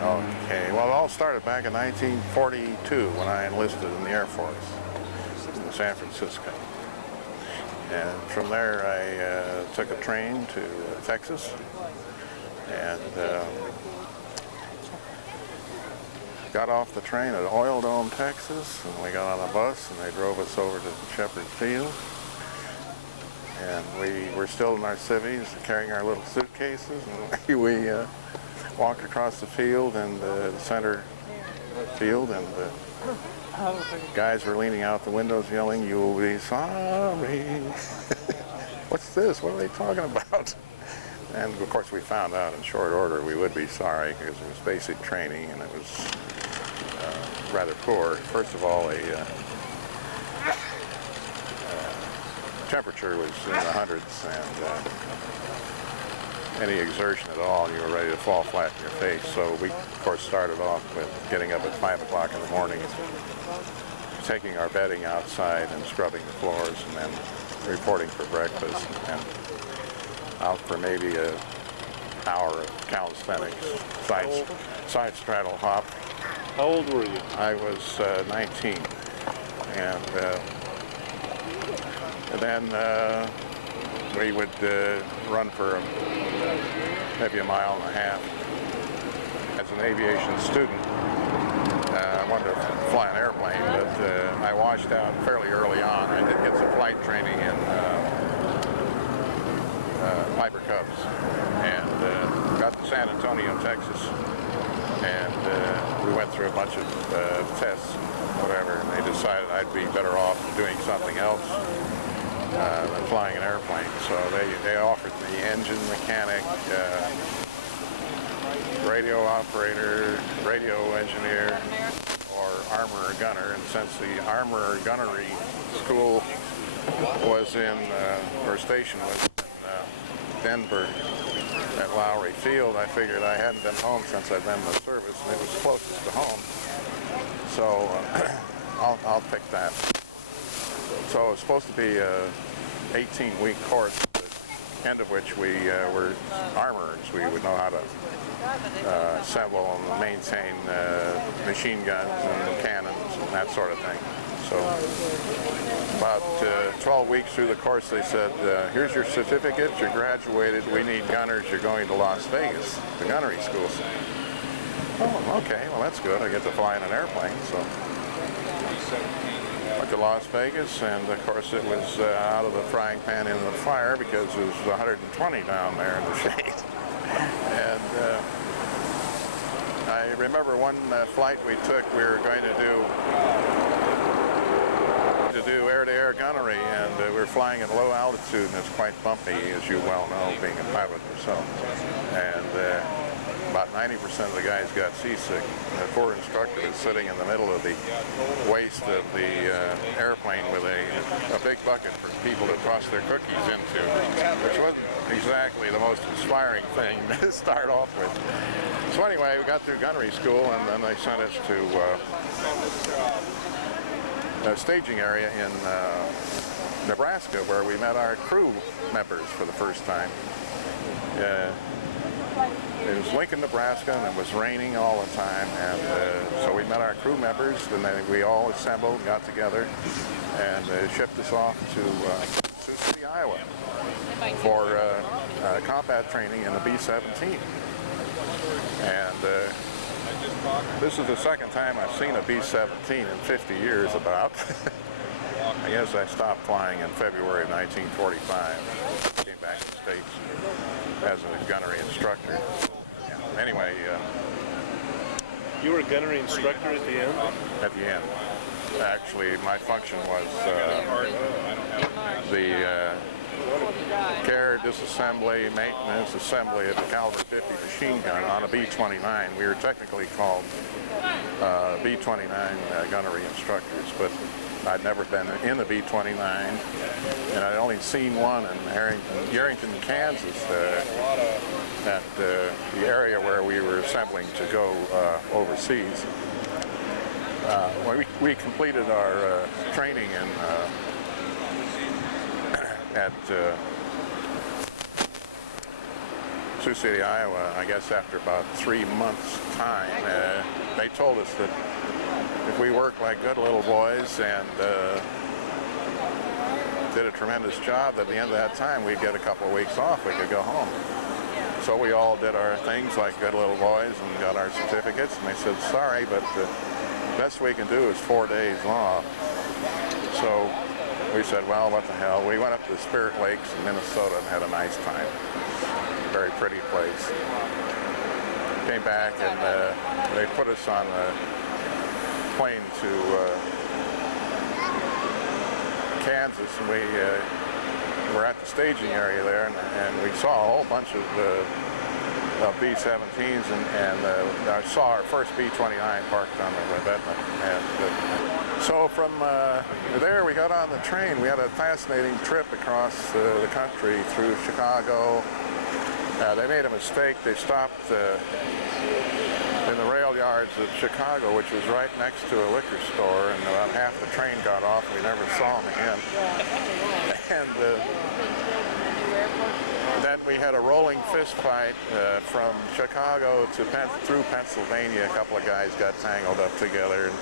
Okay, well, it all started back in 1942 when I enlisted in the Air Force in San Francisco. And from there, I took a train to Texas and got off the train at Oil Dome, Texas, and we got on a bus and they drove us over to Shepherd Field. And we were still in our civvies, carrying our little suitcases, and we walked across the field and the center field, and the guys were leaning out the windows yelling, "You'll be sorry." What's this? What are they talking about? And of course we found out in short order we would be sorry because it was basic training and it was rather poor. First of all, temperature was in the hundreds, and any exertion at all, you were ready to fall flat in your face. So we, of course, started off with getting up at 5 o'clock in the morning, taking our bedding outside and scrubbing the floors, and then reporting for breakfast, and out for maybe an hour of calisthenics, side straddle hop. How old were you? I was 19, and then we would run for maybe a mile and a half. As an aviation student, I wanted to fly an airplane, but I washed out fairly early on. I did get some flight training in Piper Cubs, and got to San Antonio, Texas, and we went through a bunch of tests, whatever, and they decided I'd be better off doing something else than flying an airplane. So they offered me engine mechanic, radio operator, radio engineer, or armor gunner. And since the armor gunnery school was in, or station was in Denver at Lowry Field, I figured I hadn't been home since I'd been in the service, and it was closest to home. So I'll pick that. So it was supposed to be a 18-week course, at the end of which we were armorers. We would know how to assemble and maintain machine guns and cannons and that sort of thing. So about 12 weeks through the course, they said, here's your certificate, you're graduated, we need gunners, you're going to Las Vegas, the gunnery school. Oh, okay, well that's good, I get to fly in an airplane. So went to Las Vegas, and of course it was out of the frying pan into the fire because it was 120 down there in the shade. And I remember one flight we took, we were going to do air-to-air gunnery, and we were flying at low altitude, and it's quite bumpy, as you well know, being a pilot yourself. And about 90% of the guys got seasick. The poor instructor was sitting in the middle of the waist of the airplane with a big bucket for people to toss their cookies into, which wasn't exactly the most inspiring thing to start off with. So anyway, we got through gunnery school, and then they sent us to a staging area in Nebraska, where we met our crew members for the first time. It was Lincoln, Nebraska, and it was raining all the time, and so we met our crew members, and then we all assembled, got together, and shipped us off to Sioux City, Iowa for combat training in the B-17. And this is the second time I've seen a B-17 in 50 years about. I guess I stopped flying in February of 1945. Came back to the States as a gunnery instructor. Anyway, you were a gunnery instructor at the end? At the end. Actually, my function was the care, disassembly, maintenance, assembly of the caliber 50 machine gun on a B-29. We were technically called B-29 gunnery instructors, but I'd never been in a B-29, and I'd only seen one in Yerington, Kansas, at the area where we were assembling to go overseas. We completed our training at Sioux City, Iowa, I guess after about 3 months' time, they told us that if we worked like good little boys and did a tremendous job, at the end of that time we'd get a couple of weeks off, we could go home. So we all did our things like good little boys and got our certificates, and they said, sorry, but the best we can do is 4 days off. So we said, well, what the hell. We went up to the Spirit Lakes in Minnesota and had a nice time. Very pretty place. Came back and they put us on a plane to Kansas, and we were at the staging area there, and we saw a whole bunch of B-17s, and I saw our first B-29 parked on the revetment. And so from there we got on the train. We had a fascinating trip across the country through Chicago. They made a mistake. They stopped in the rail yards of Chicago, which was right next to a liquor store, and about half the train got off. We never saw them again. And then we had a rolling fist fight from Chicago to through Pennsylvania. A couple of guys got tangled up together, and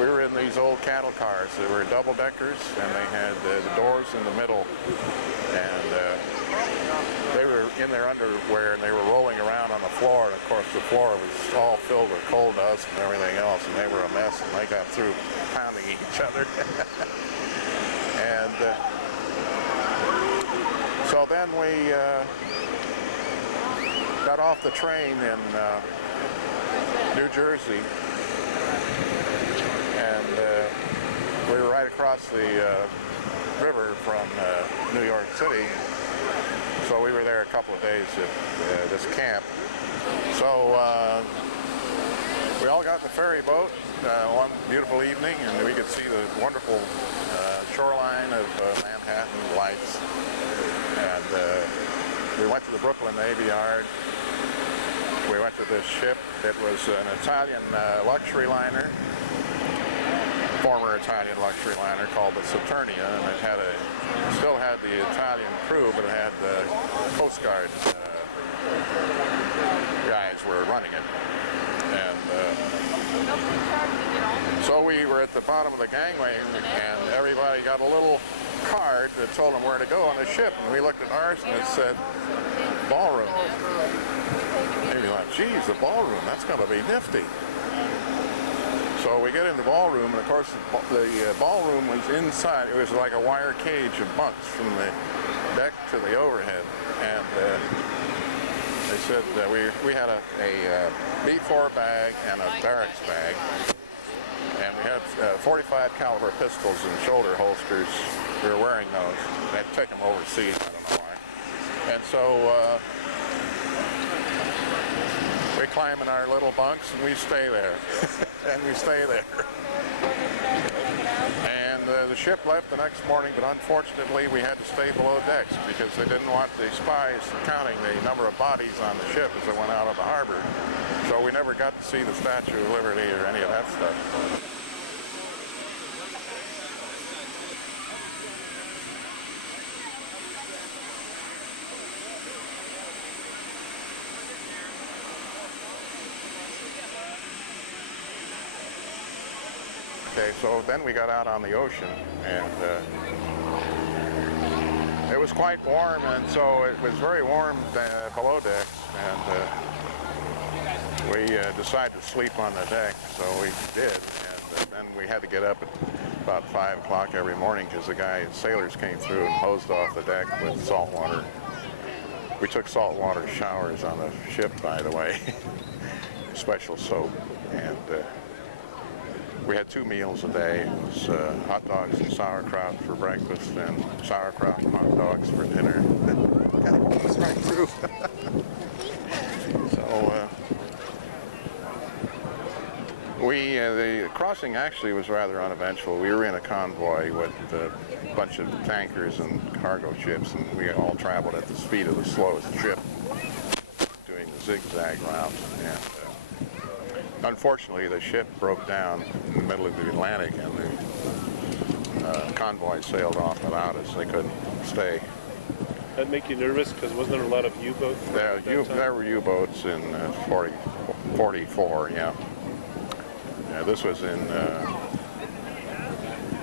we were in these old cattle cars. They were double-deckers, and they had the doors in the middle, and they were in their underwear, and they were rolling around on the floor, and of course the floor was all filled with coal dust and everything else, and they were a mess, and they got through pounding each other. And so then we got off the train in New Jersey, and we were right across the river from New York City. So we were there a couple of days at this camp. So we all got in the ferry boat one beautiful evening, and we could see the wonderful shoreline of Manhattan lights. And we went to the Brooklyn Navy Yard. We went to this ship. It was an Italian luxury liner, former Italian luxury liner called the Saturnia, and it had still had the Italian crew, but it had the Coast Guard guys were running it. And so we were at the bottom of the gangway, and everybody got a little card that told them where to go on the ship, and we looked at ours and it said ballroom. And we thought, geez, the ballroom, that's going to be nifty. So we get in the ballroom, and of course the ballroom was inside. It was like a wire cage of bunks from the deck to the overhead. And they said we had a B-4 bag and a barracks bag, and we had 45 caliber pistols and shoulder holsters. We were wearing those. They had to take them overseas, I don't know why. And so we climb in our little bunks and we stay there. And we stay there. And the ship left the next morning, but unfortunately we had to stay below decks because they didn't want the spies counting the number of bodies on the ship as it went out of the harbor. So we never got to see the Statue of Liberty or any of that stuff. Okay, so then we got out on the ocean, and it was quite warm, and so it was very warm below decks, and we decided to sleep on the deck, so we did, and then we had to get up at about 5 o'clock every morning because the sailors came through and hosed off the deck with salt water. We took salt water showers on the ship, by the way, special soap, and we had 2 meals a day. It was hot dogs and sauerkraut for breakfast and sauerkraut and hot dogs for dinner. Kind of goes right through. So the crossing actually was rather uneventful. We were in a convoy with a bunch of tankers and cargo ships, and we all traveled at the speed of the slowest ship, doing the zigzag route. And unfortunately, the ship broke down in the middle of the Atlantic, and the convoy sailed off without us. They couldn't stay. That make you nervous? Because wasn't there a lot of U-boats? There were U-boats in 44, yeah. Yeah, this was in,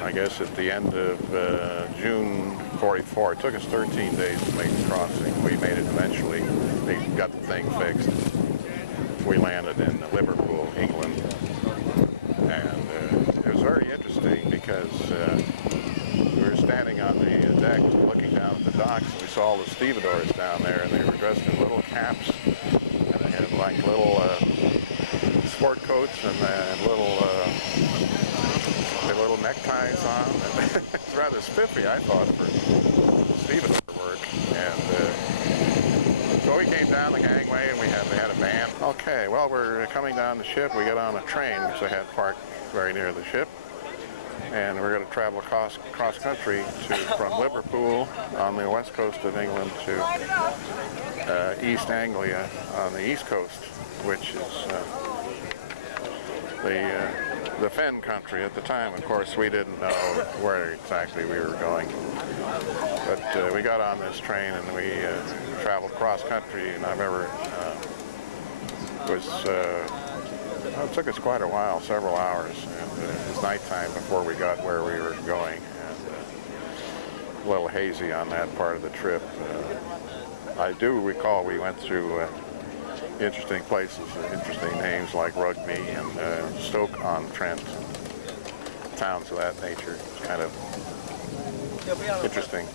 I guess, at the end of June 44. It took us 13 days to make the crossing. We made it eventually. They got the thing fixed. We landed in Liverpool, England. And it was very interesting because we were standing on the deck looking down at the docks, and we saw all the stevedores down there, and they were dressed in little caps, and they had like little sport coats and little neckties on. It's rather spiffy, I thought, for stevedore work. And so we came down the gangway, and they had a van. Okay, well, we're coming down the ship. We get on a train, which they had parked very near the ship. And we're going to travel cross country from Liverpool on the west coast of England to East Anglia on the east coast, which is the Fen country at the time. Of course, we didn't know where exactly we were going, but we got on this train and we traveled cross country. And I remember it took us quite a while, several hours, and it was nighttime before we got where we were going, and a little hazy on that part of the trip. I do recall we went through interesting places, interesting names like Rugby and Stoke-on-Trent, towns of that nature. It's kind of interesting.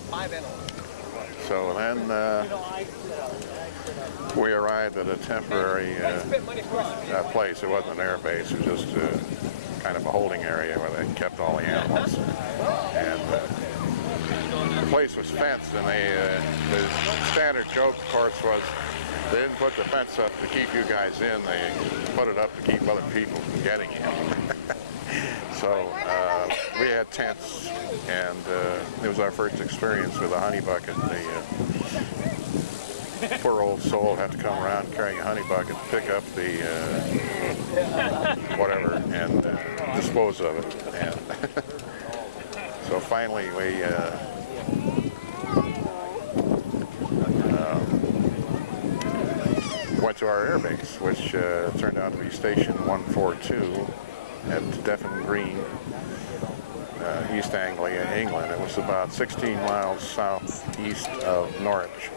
So then we arrived at a temporary place. It wasn't an air base. It was just kind of a holding area where they kept all the animals. And the place was fenced, and the standard joke, of course, was they didn't put the fence up to keep you guys in. They put it up to keep other people from getting in. So we had tents, and it was our first experience with a honey bucket. The poor old soul had to come around carrying a honey bucket, pick up the whatever, and dispose of it. And so finally we went to our air base, which turned out to be Station 142 at Defton Green, East Anglia, England. It was about 16 miles southeast of Norwich,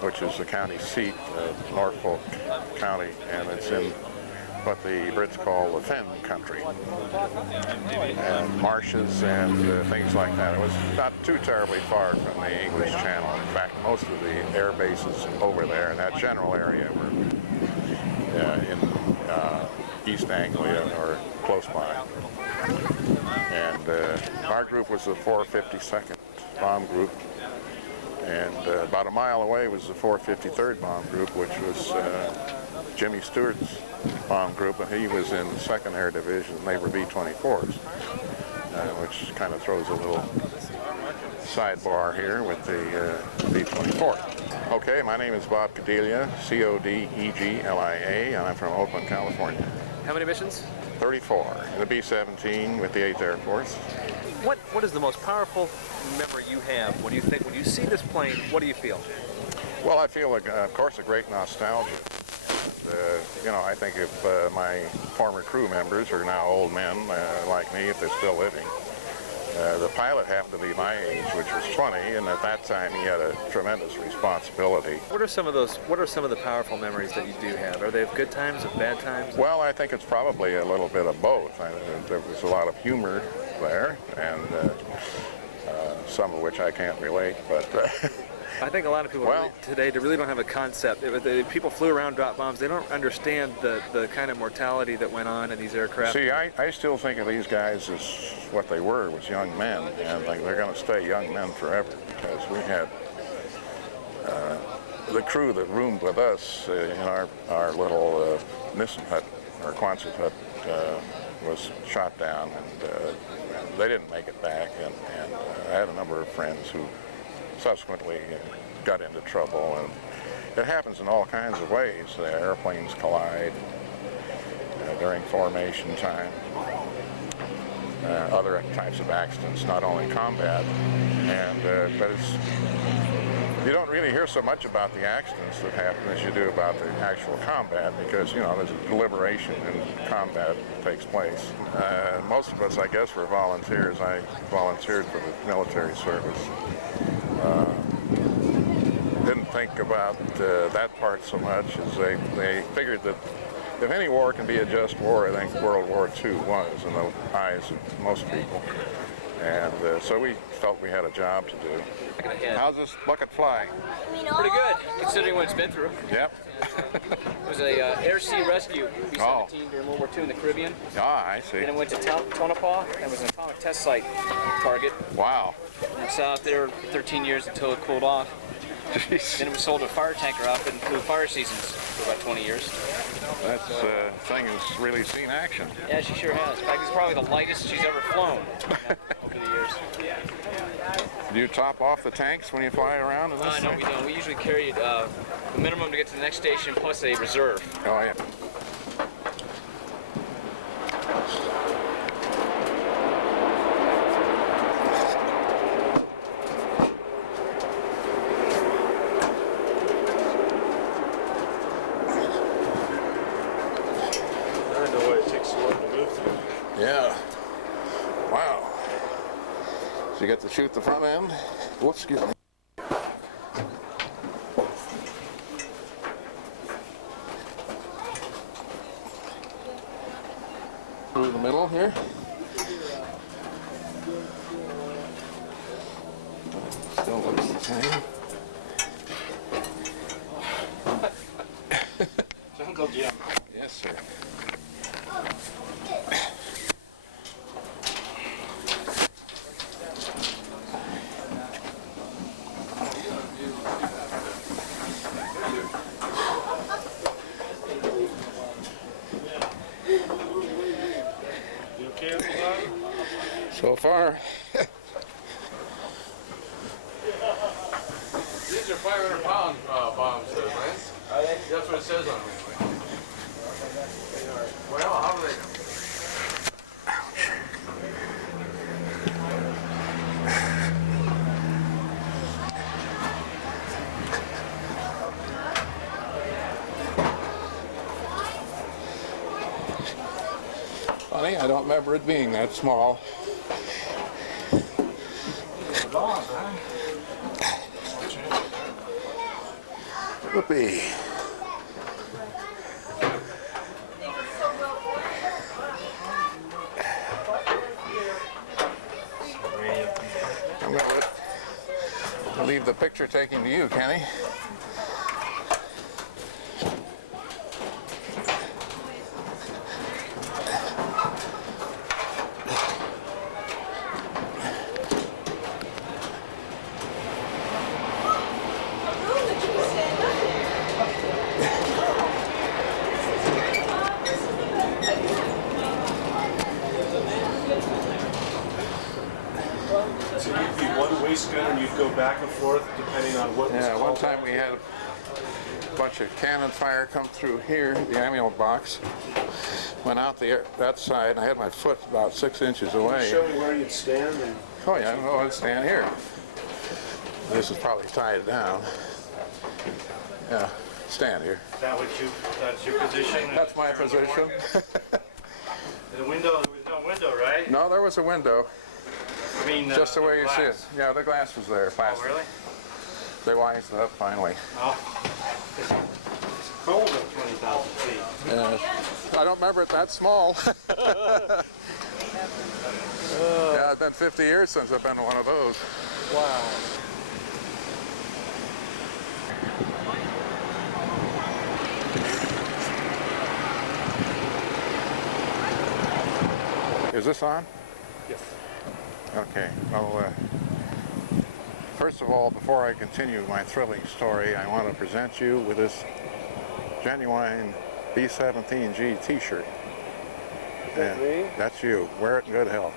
which is the county seat of Norfolk County, and it's in what the Brits call the Fen country, and marshes and things like that. It was not too terribly far from the English Channel. In fact, most of the air bases over there in that general area were in East Anglia or close by. And our group was the 452nd Bomb Group, and about a mile away was the 453rd Bomb Group, which was Jimmy Stewart's bomb group, and he was in the 2nd Air Division. They were B-24s, which kind of throws a little sidebar here with the B-24. Okay, my name is Bob Codeglia, Codeglia, and I'm from Oakland, California. How many missions? 34, in the B-17 with the 8th Air Force. What is the most powerful memory you have when you see this plane? What do you feel? Well, I feel, of course, a great nostalgia. And, I think if my former crew members are now old men like me, if they're still living, the pilot happened to be my age, which was 20, and at that time he had a tremendous responsibility. What are some of the powerful memories that you do have? Are they of good times, of bad times? Well, I think it's probably a little bit of both. There was a lot of humor there, and some of which I can't relate, but I think a lot of people today really don't have a concept. People flew around, dropped bombs. They don't understand the kind of mortality that went on in these aircraft. See, I still think of these guys as what they were, was young men, and they're going to stay young men forever, because we had the crew that roomed with us in our little Nissen hut, our Quonset hut, was shot down, and they didn't make it back, and I had a number of friends who subsequently got into trouble, and it happens in all kinds of ways. The airplanes collide during formation time, other types of accidents, not only combat, and but you don't really hear so much about the accidents that happen as you do about the actual combat, because, you know, there's a deliberation and combat takes place. Most of us, I guess, were volunteers. I volunteered for the military service. Didn't think about that part so much, as they figured that if any war can be a just war, I think World War II was in the eyes of most people. And so we felt we had a job to do. How's this bucket fly? Pretty good, considering what it's been through. Yep. It was a air-sea rescue, B-17 during World War II in the Caribbean. Ah, I see. And it went to Tonopah. That was an atomic test site target. Wow. And it sat out there for 13 years until it cooled off. Jeez. Then it was sold to a fire tanker up and flew fire seasons for about 20 years. That thing has really seen action. Yeah, she sure has. In fact, it's probably the lightest she's ever flown over the years. Do you top off the tanks when you fly around in this No, thing? we don't. We usually carry the minimum to get to the next station plus a reserve. Oh, yeah. I know why it takes so long to move through. Yeah. Wow. So you get to shoot the front end? Whoops, excuse me. Through the middle here. Still looks the same. Uncle Jim. Yes, sir. You okay, Uncle Bob? So far, These are 500-pound bombs, Lance. That's what it says on them. Well, how do they know? funny, I don't remember it being that small. Whoopee. I'm going to leave the picture taking to you, Kenny. So you'd be one waste gunner and you'd go back and forth depending on what was Yeah, called. one time we had a bunch of cannon fire come through here, the ammo box. Went out that side, and I had my foot about 6 inches away. Show me where you'd stand and Oh yeah, no, I'd stand here. This is probably tied down. Yeah, stand here. that's your position? That's my position. The window, there was no window, right? No, there was a window, I mean, just the way you see it. glass. Yeah, the glass was there, Oh, plastic. really? They wised up finally. Oh. It's cold at 20,000 feet. I don't remember it that small. Yeah, it's been 50 years since I've been in one of those. Wow. Is this on? Yes. Okay, well, first of all, before I continue my thrilling story, I want to present you with this genuine B-17G t-shirt. That me? That's you. Wear it in good health.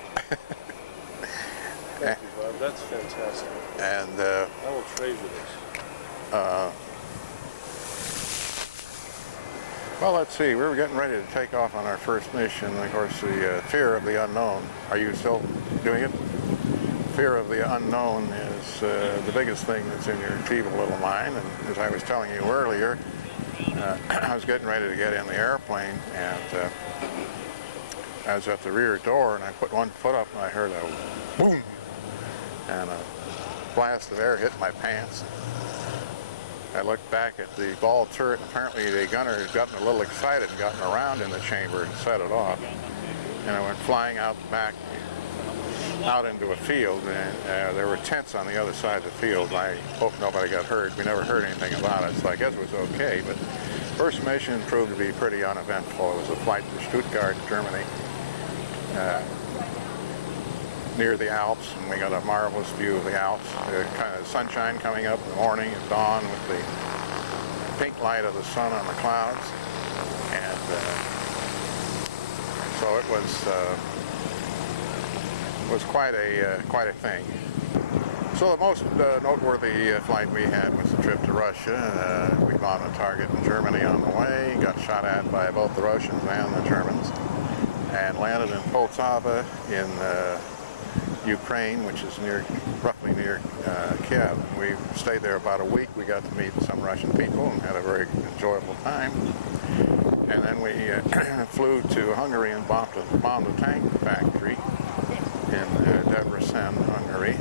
Thank you, Bob. That's fantastic. And I will trade with this. well, let's see. We were getting ready to take off on our first mission. Of course, the fear of the unknown. Are you still doing it? fear of the unknown is the biggest thing that's in your feeble little mind. And as I was telling you earlier, I was getting ready to get in the airplane, and I was at the rear door, and I put one foot up, and I heard a boom, and a blast of air hit my pants. I looked back at the ball turret, and apparently the gunner had gotten a little excited and gotten around in the chamber and set it off. And I went flying out back, out into a field, and there were tents on the other side of the field. I hope nobody got hurt. We never heard anything about it, so I guess it was okay. But first mission proved to be pretty uneventful. It was a flight to Stuttgart, Germany, near the Alps, and we got a marvelous view of the Alps. Kind of sunshine coming up in the morning at dawn with the pink light of the sun on the clouds, and so it was quite a thing. So the most noteworthy flight we had was the trip to Russia. We bombed a target in Germany on the way, got shot at by both the Russians and the Germans, and landed in Poltava in Ukraine, which is roughly near Kiev. We stayed there about a week. We got to meet some Russian people and had a very enjoyable time. And then we flew to Hungary and bombed a tank factory in Debrecen, Hungary.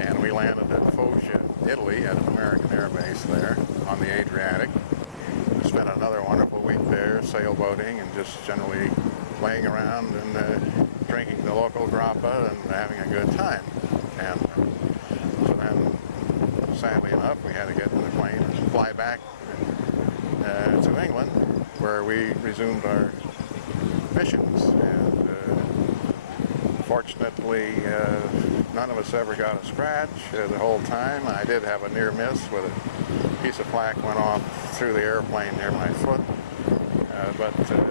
And we landed at Foggia, Italy, at an American air base there on the Adriatic. We spent another wonderful week there, sailboating and just generally playing around and drinking the local grappa and having a good time. And so then, sadly enough, we had to get in the plane and fly back to England, where we resumed our missions. And fortunately, none of us ever got a scratch the whole time. I did have a near miss with a piece of flak went off through the airplane near my foot, but the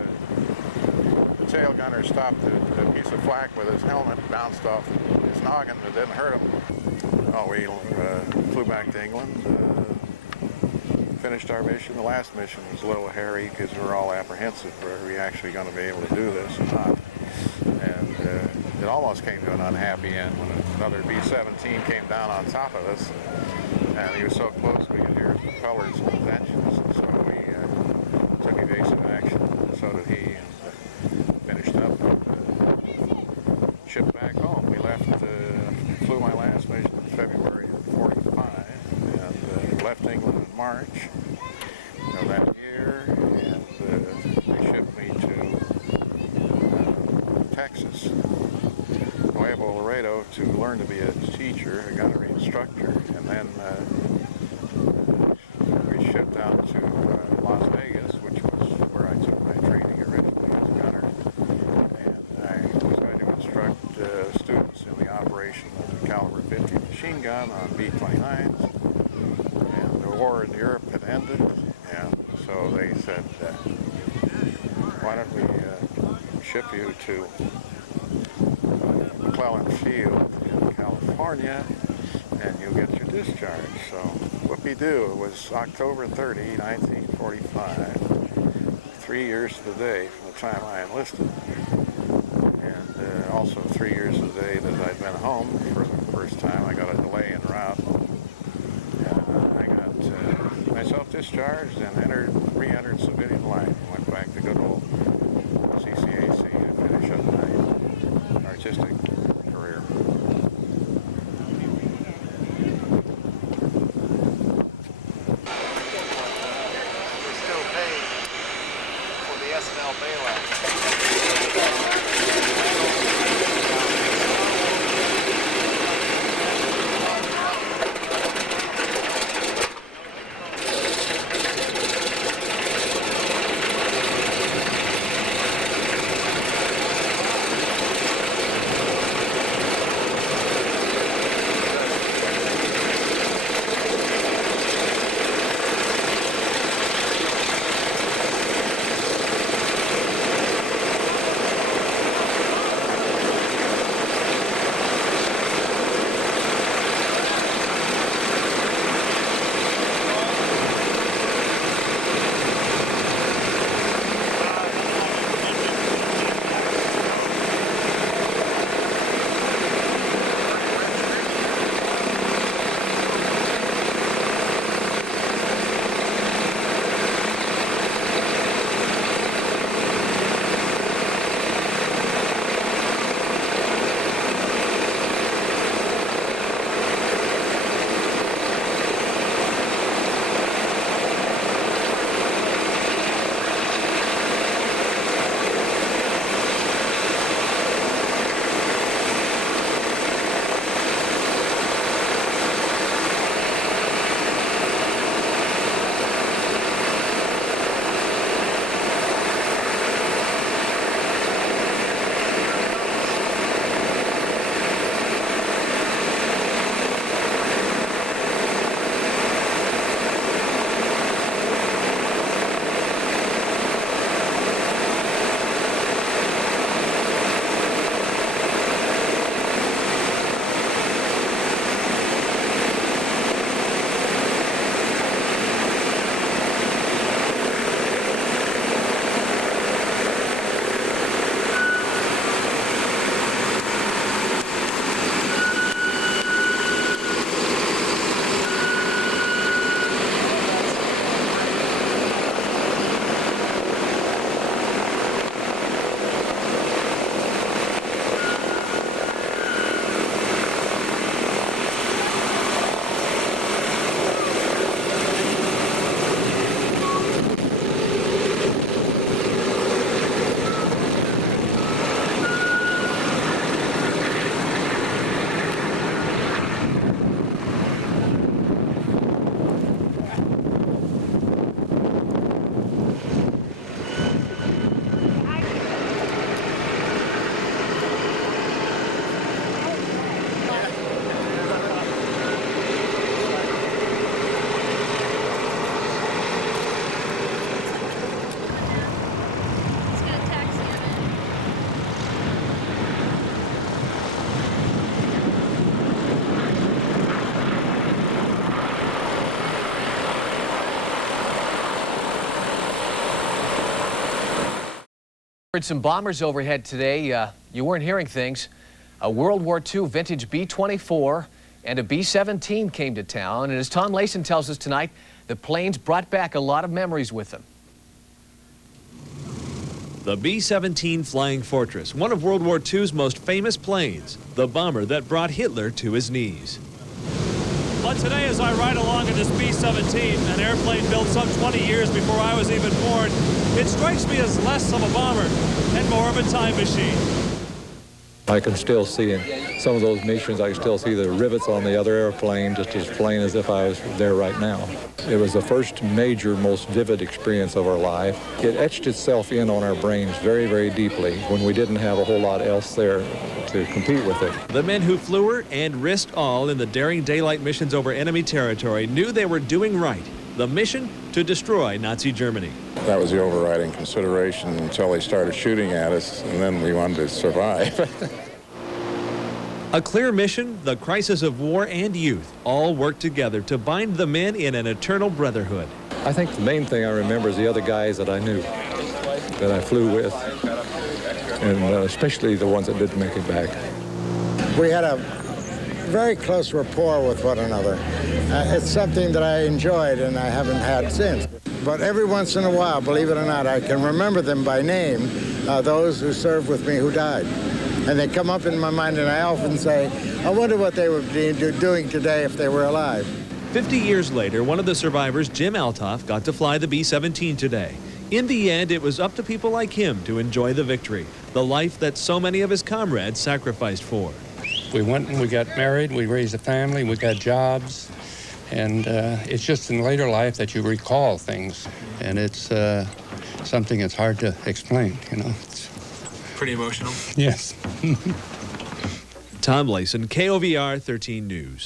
tail gunner stopped a piece of flak with his helmet, bounced off his noggin, but didn't hurt him. Oh, we flew back to England, finished our mission. The last mission was a little hairy because we were all apprehensive, were we actually going to be able to do this or not? And it almost came to an unhappy end when another B-17 came down on top of us, and he was so close we could hear his propellers and his engines, and so we took evasive action, and so did he, and finished up and shipped back home. We left, flew my last mission in February of '45, and left England in March of that year, and they shipped me to Texas, Nuevo Laredo, to learn to be a teacher, a gunnery instructor, and then we shipped out to Las Vegas, which was where I took my training originally as a gunner, and I was going to instruct students in the operation of the caliber 50 machine gun on B-29s, and the war in Europe had ended, and so they said, why don't we ship you to McClellan Field in California, and you'll get your discharge. So whoopee-doo, it was October 30, 1945, 3 years to the day from the time I enlisted, and also 3 years to the day that I'd been home for the first time. I got a delay en route, and I got myself discharged and re-entered civilian life. Went back to good old CCAC to finish up my artistic career. We're still paying for the SNL bailout. Heard some bombers overhead today. You weren't hearing things. A World War II vintage B-24 and a B-17 came to town, and as Tom Layson tells us tonight, the planes brought back a lot of memories with them. The B-17 Flying Fortress, one of World War II's most famous planes, the bomber that brought Hitler to his knees. But today, as I ride along in this B-17, an airplane built some 20 years before I was even born, it strikes me as less of a bomber and more of a time machine. I can still see in some of those missions, I can still see the rivets on the other airplane just as plain as if I was there right now. It was the first major, most vivid experience of our life. It etched itself in on our brains very, very deeply when we didn't have a whole lot else there to compete with it. The men who flew her and risked all in the daring daylight missions over enemy territory knew they were doing right. The mission to destroy Nazi Germany. That was the overriding consideration until they started shooting at us, and then we wanted to survive. A clear mission, the crisis of war and youth all worked together to bind the men in an eternal brotherhood. I think the main thing I remember is the other guys that I knew, that I flew with, and especially the ones that didn't make it back. We had a very close rapport with one another. It's something that I enjoyed and I haven't had since. But every once in a while, believe it or not, I can remember them by name, those who served with me who died. And they come up in my mind, and I often say, I wonder what they would be doing today if they were alive. 50 years later, one of the survivors, Jim Altoff, got to fly the B-17 today. In the end, it was up to people like him to enjoy the victory, the life that so many of his comrades sacrificed for. We went and we got married, we raised a family, we got jobs, and it's just in later life that you recall things, and it's something that's hard to explain, you know. It's pretty emotional. Yes. Tom Layson, KOVR 13 News.